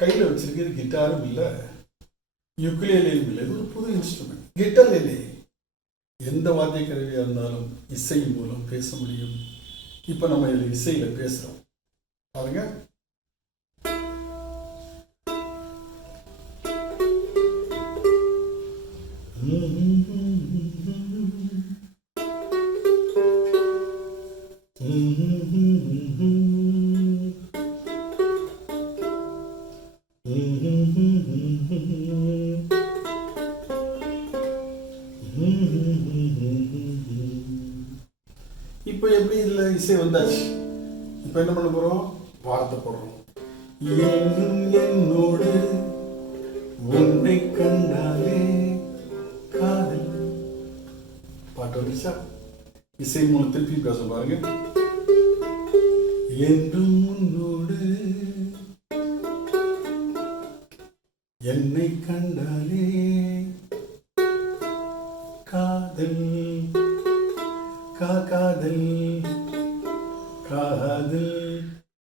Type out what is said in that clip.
கையில் வச்சிருக்கிறது கிட்டாரும் இல்லை, யுக்குலேலேயும் இல்லை. இது ஒரு புது இன்ஸ்ட்ருமெண்ட். கிட்டாலேலே எந்த வாத்திய கருவியாக இருந்தாலும் இசை மூலம் பேச முடியும். இப்போ நம்ம இதில் இசையில் பேசுகிறோம் பாருங்க. இப்போ எப்படி இதில் இசை வந்தாச்சு. இப்போ என்ன பண்ண போகிறோம்? வார்த்தை போடுறோம். என்னோடு உன்னை கண்டாலே காதல். பாட்டு வந்துச்சா? இசை மூலம் திருப்பி பேச பாருங்க. என்றும் உன்னோடு என்னை கண்டாலே காதல், காதல், காதல்.